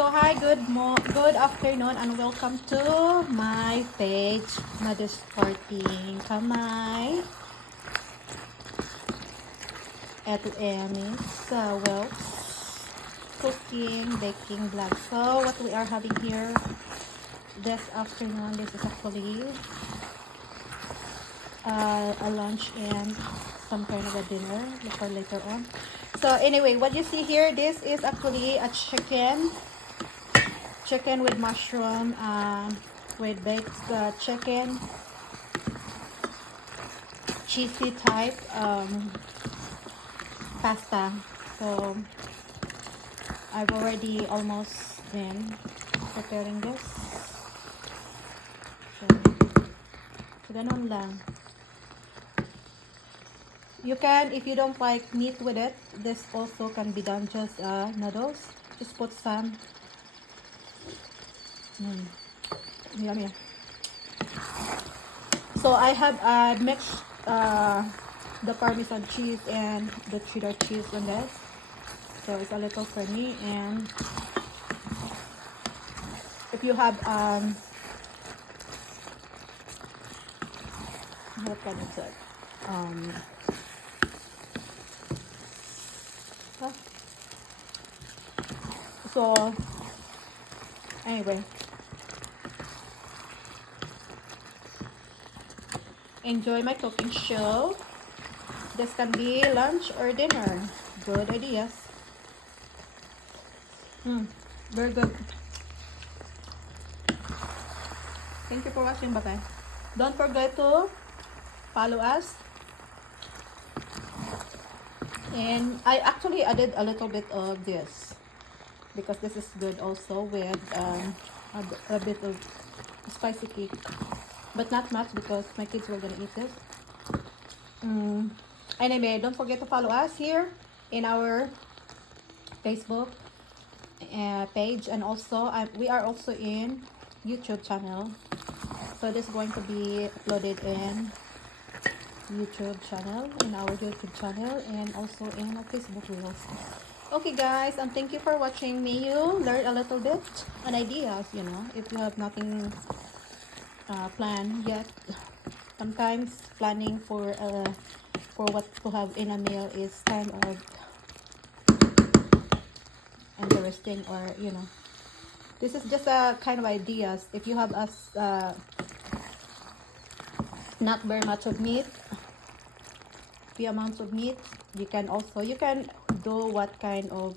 So hi, good afternoon and welcome to my page, Mother's Parting Kamay. Ito Emmy's cooking, baking vlog. So what we are having here this afternoon, this is actually a lunch and some kind of a dinner for later on. So anyway, what you see here, this is actually a chicken with mushroom, with baked chicken, cheesy type pasta. So I've already almost been preparing this. So ganun lang. You can, if you don't like meat with it, this also can be done just noodles. Just put some. Yummy. So I have mixed the Parmesan cheese and the cheddar cheese on this. So it's a little for me, and if you have what can I say? So anyway, enjoy my cooking show. This can be lunch or dinner. Good ideas. Very good. Thank you for watching. Bye bye. Don't forget to follow us. And I actually added a little bit of this because this is good also with a bit of spicy cake, but not much because my kids were gonna eat this. Anyway, don't forget to follow us here in our Facebook page, and also we are also in YouTube channel. So this is going to be uploaded in YouTube channel, in our YouTube channel, and also in our Facebook reels. Okay guys, and thank you for watching. May you learn a little bit and ideas, you know, if you have nothing planned yet. Sometimes planning for what to have in a meal is kind of interesting, or you know, this is just a kind of ideas. If you have not very much of meat, few amounts of meat, you can do what kind of